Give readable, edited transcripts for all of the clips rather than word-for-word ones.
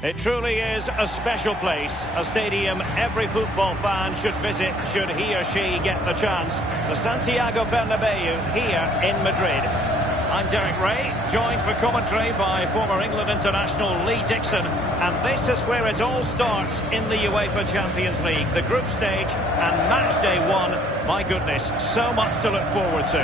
It truly is a special place, a stadium every football fan should visit should he or she get the chance. The Santiago Bernabeu here in Madrid. I'm Derek Ray, joined for commentary by former England international Lee Dixon. And this is where it all starts in the UEFA Champions League. The group stage and match day one. My goodness, so much to look forward to.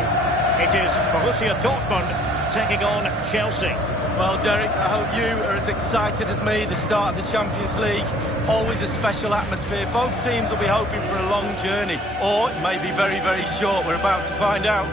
It is Borussia Dortmund taking on Chelsea. Well, Derek, I hope you are as excited as me. The start of the Champions League, always a special atmosphere. Both teams will be hoping for a long journey, or it may be very, very short. We're about to find out.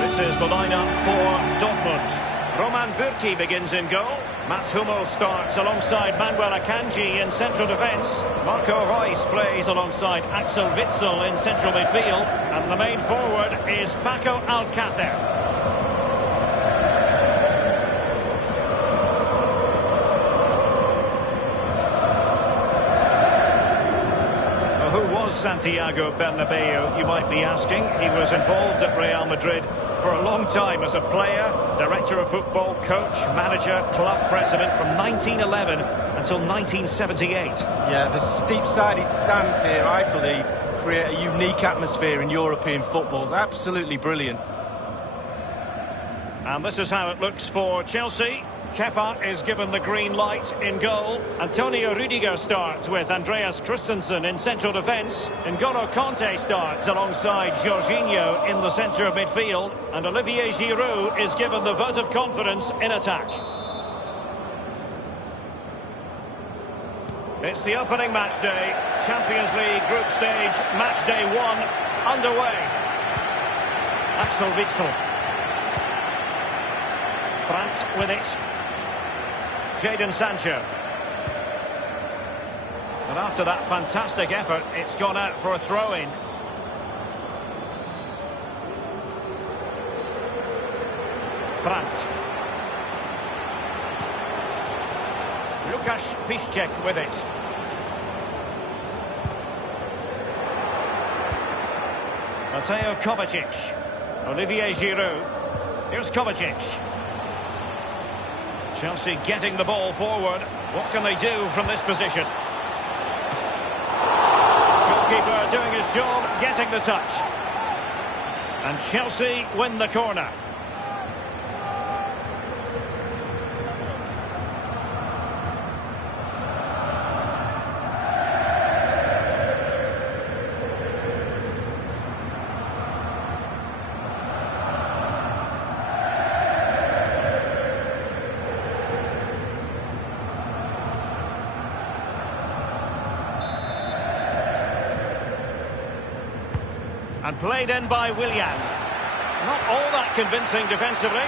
This is the lineup for Dortmund. Roman Bürki begins in goal. Mats Hummels starts alongside Manuel Akanji in central defence. Marco Reus plays alongside Axel Witsel in central midfield. And the main forward is Paco Alcácer. Who was Santiago Bernabeu, you might be asking? He was involved at Real Madrid for a long time as a player, director of football, coach, manager, club president from 1911 until 1978. Yeah, the steep-sided stands here, I believe, create a unique atmosphere in European football. It's absolutely brilliant. And this is how it looks for Chelsea. Kepa is given the green light in goal. Antonio Rudiger starts with Andreas Christensen in central defence. N'Golo Conte starts alongside Jorginho in the centre of midfield. And Olivier Giroud is given the vote of confidence in attack. It's the opening match day. Champions League group stage, match day one, underway. Axel Witsel. Brandt with it. Jadon Sancho. And after that fantastic effort, it's gone out for a throw-in. Brandt. Łukasz Piszczek with it. Mateo Kovacic. Olivier Giroud. Here's Kovacic. Chelsea getting the ball forward. What can they do from this position? Goalkeeper doing his job, getting the touch. And Chelsea win the corner. And played in by Willian. Not all that convincing defensively.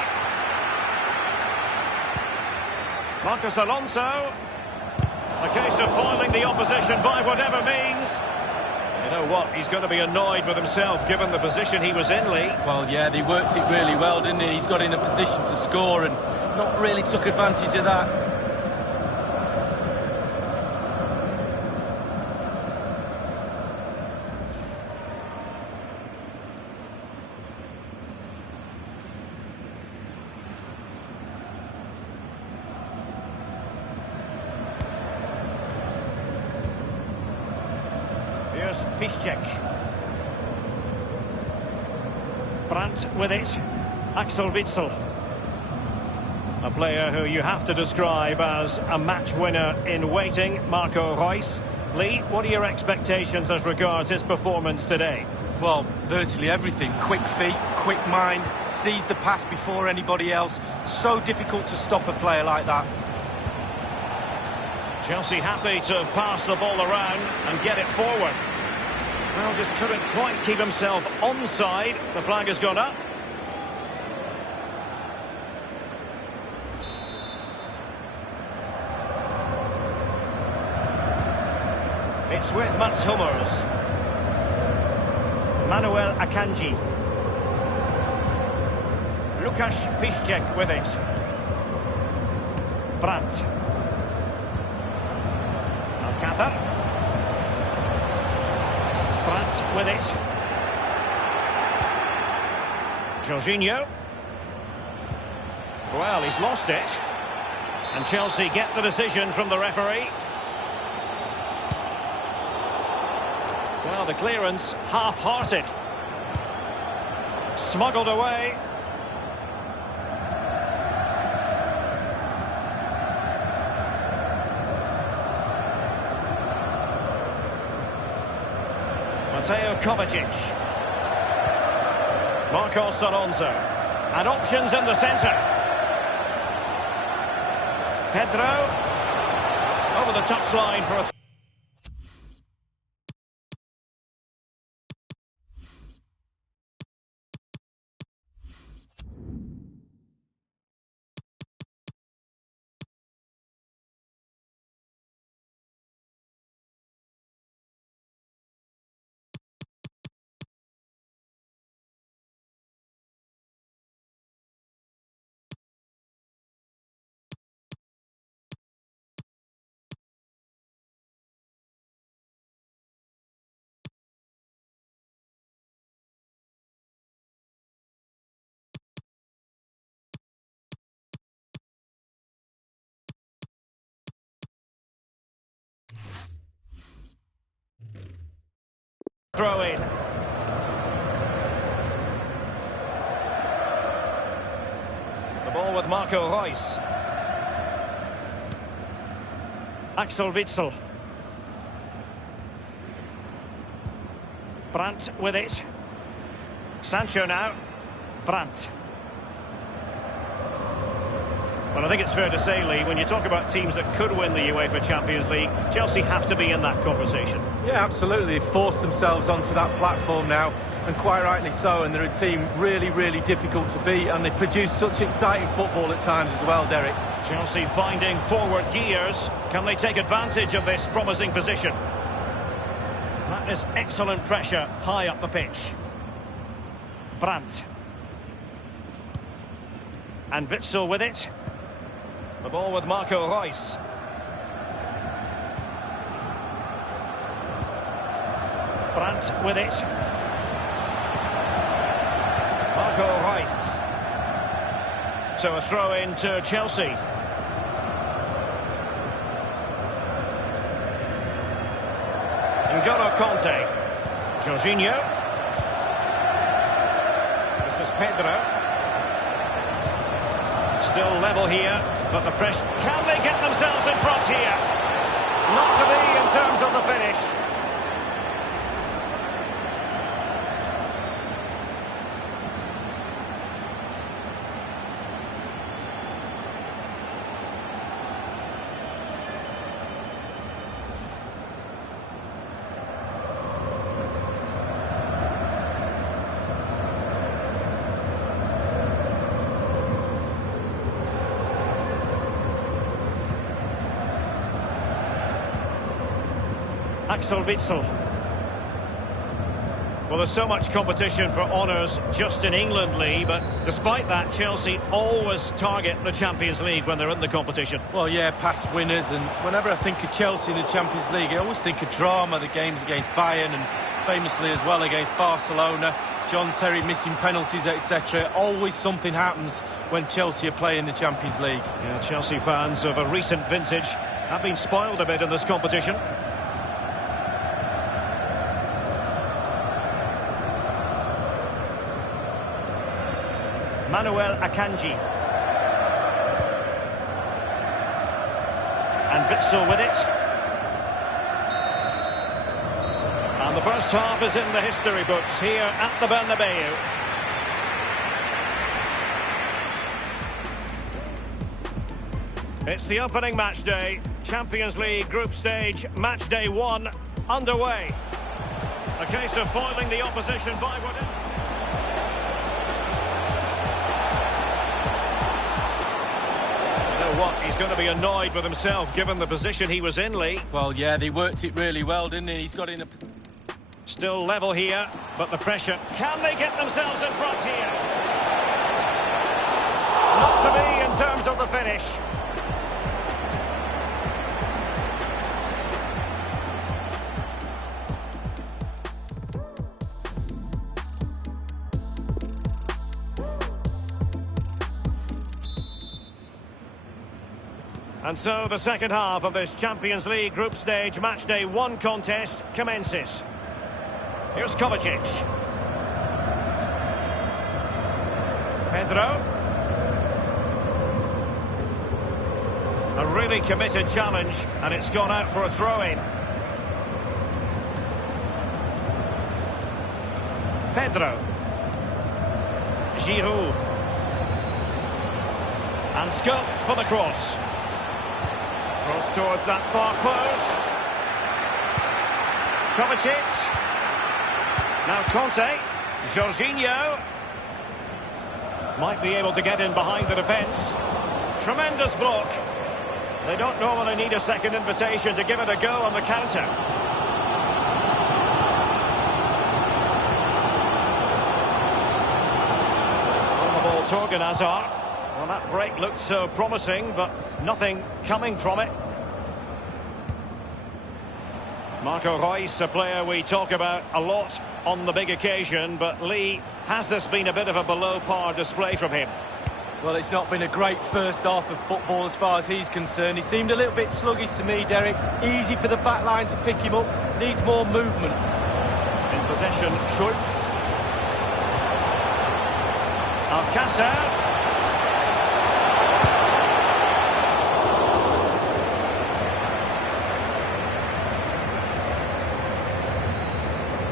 Marcos Alonso. A case of foiling the opposition by whatever means. You know what? He's going to be annoyed with himself given the position he was in, Lee. Well, yeah, they worked it really well, didn't he? He's got in a position to score and not really took advantage of that. Here's Piszczek. Brandt with it. Axel Witsel. A player who you have to describe as a match winner in waiting, Marco Reus. Lee, what are your expectations as regards his performance today? Well, virtually everything. Quick feet, quick mind, sees the pass before anybody else. So difficult to stop a player like that. Chelsea happy to pass the ball around and get it forward. Well, just couldn't quite keep himself onside. The flag has gone up. It's with Mats Hummels. Manuel Akanji. Lukasz Piszczek with it. Brandt. Alcázar. Brandt with it. Jorginho. Well, he's lost it. And Chelsea get the decision from the referee. Well, the clearance half-hearted. Smuggled away. Mateo Kovacic. Marcos Alonso. And options in the centre. Pedro. Over the touchline for a... Throw in. The ball with Marco Reus. Axel Witsel. Brandt with it. Sancho now. Brandt. Well, I think it's fair to say, Lee, when you talk about teams that could win the UEFA Champions League, Chelsea have to be in that conversation. Yeah, absolutely. They've forced themselves onto that platform now, and quite rightly so, and they're a team really, really difficult to beat, and they produce such exciting football at times as well, Derek. Chelsea finding forward gears. Can they take advantage of this promising position? That is excellent pressure high up the pitch. Brandt. And Witsel with it. The ball with Marco Reus. Brandt with it. Marco Reus. So a throw in to Chelsea. N'Golo Conte. Jorginho. This is Pedro. Still level here, but the pressure... Can they get themselves in front here? Not to be in terms of the finish. Axel Witsel. Well, there's so much competition for honours just in England, Lee, but despite that, Chelsea always target the Champions League when they're in the competition. Well, yeah, past winners, and whenever I think of Chelsea in the Champions League, I always think of drama, the games against Bayern, and famously as well against Barcelona, John Terry missing penalties, etc. Always something happens when Chelsea are playing the Champions League. Yeah, Chelsea fans of a recent vintage have been spoiled a bit in this competition. Manuel Akanji. And Witsel with it. And the first half is in the history books here at the Bernabeu. It's the opening match day. Champions League group stage, match day 1 underway. A case of foiling the opposition by whatever. know what, he's going to be annoyed with himself given the position he was in, Lee. Well, yeah, they worked it really well, didn't he? He's got in a... Still level here, but the pressure. Can they get themselves in front here? Not to be in terms of the finish. And so the second half of this Champions League group stage matchday 1 contest commences. Here's Kovacic. Pedro. A really committed challenge, and it's gone out for a throw-in. Pedro. Giroud. And scope for the cross. Cross towards that far post. Kovacic. Now Conte. Jorginho. Might be able to get in behind the defence. Tremendous block. They don't normally need a second invitation to give it a go on the counter. On the ball, Torgan Hazard. Well, that break looked so promising, but nothing coming from it. Marco Reus, a player we talk about a lot on the big occasion, but Lee, has this been a bit of a below-par display from him? Well, it's not been a great first half of football as far as he's concerned. He seemed a little bit sluggish to me, Derek. Easy for the back line to pick him up. Needs more movement. In possession, Schultz. Alcácer.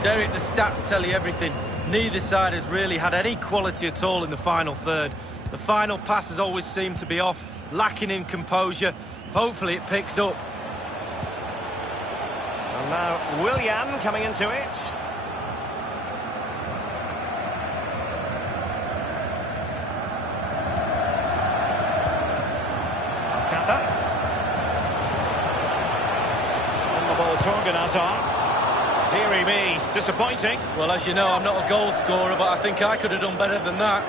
Derek, the stats tell you everything. Neither side has really had any quality at all in the final third. The final pass has always seemed to be off, lacking in composure. Hopefully it picks up. And now Willian coming into it. Alcácer. On the ball, Torgan Hazard. Deary me, disappointing. Well, as you know, I'm not a goal scorer, but I think I could have done better than that.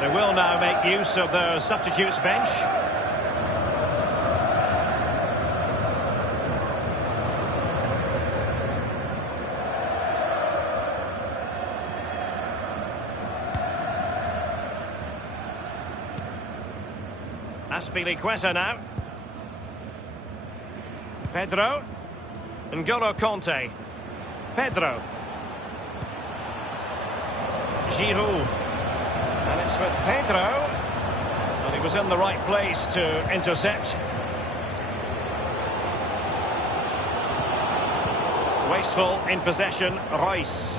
They will now make use of their substitutes bench. Azpilicueta now. Pedro. N'Golo Conte. Pedro. Giroud. And it's with Pedro. And he was in the right place to intercept. Wasteful in possession, Reus.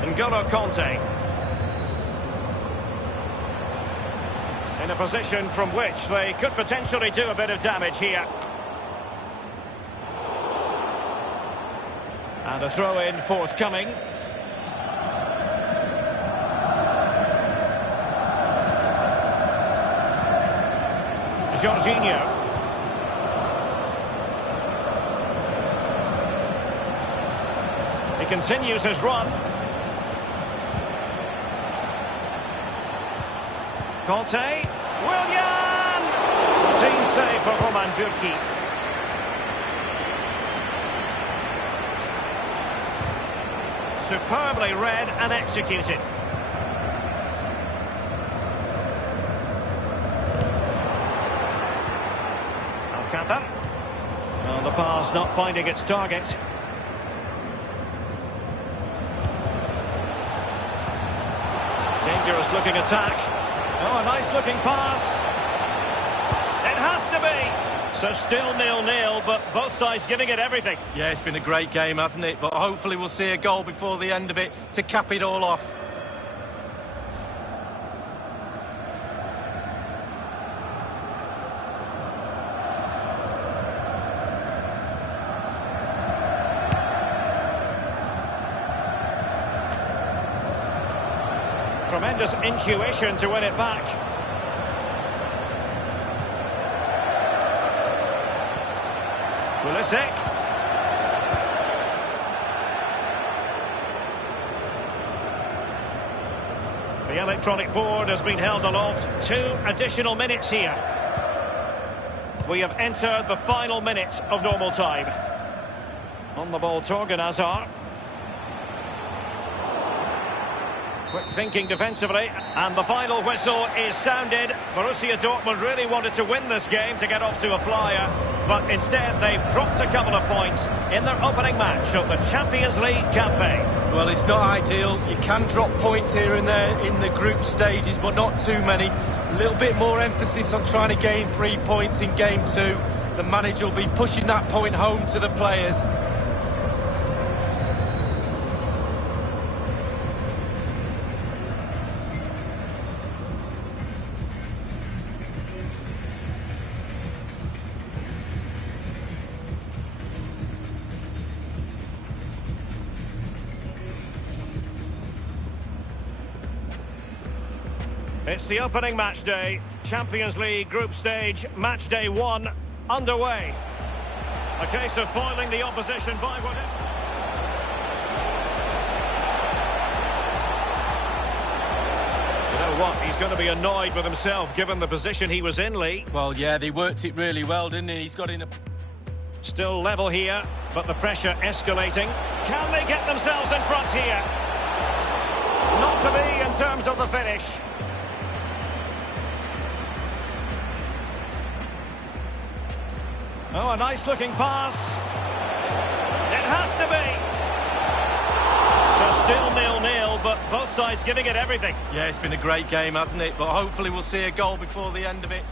N'Golo Conte. In a position from which they could potentially do a bit of damage here. And a throw-in forthcoming. Jorginho. He continues his run. Conte. Willian! Routine save for Roman Bürki. Superbly read and executed. Alcácer. Well, the pass not finding its target. Dangerous looking attack. Oh, a nice looking pass. It has to be. So still 0-0, but both sides giving it everything. Yeah, it's been a great game, hasn't it? But hopefully we'll see a goal before the end of it to cap it all off. Tremendous intuition to win it back. Pulisic. The electronic board has been held aloft. 2 additional minutes here. We have entered the final minute of normal time. On the ball, Torgan Hazard. Quick thinking defensively, and the final whistle is sounded. Borussia Dortmund really wanted to win this game to get off to a flyer, but instead they've dropped a couple of points in their opening match of the Champions League campaign. Well, it's not ideal. You can drop points here and there in the group stages, but not too many. A little bit more emphasis on trying to gain 3 points in game 2. The manager will be pushing that point home to the players. It's the opening match day, Champions League group stage, match day 1, underway. A case of foiling the opposition by whatever. You know what, he's going to be annoyed with himself given the position he was in, Lee. Well, yeah, they worked it really well, didn't he? He's got in a... Still level here, but the pressure escalating. Can they get themselves in front here? Not to be in terms of the finish. Oh, a nice-looking pass. It has to be. So still 0-0, but both sides giving it everything. Yeah, it's been a great game, hasn't it? But hopefully we'll see a goal before the end of it.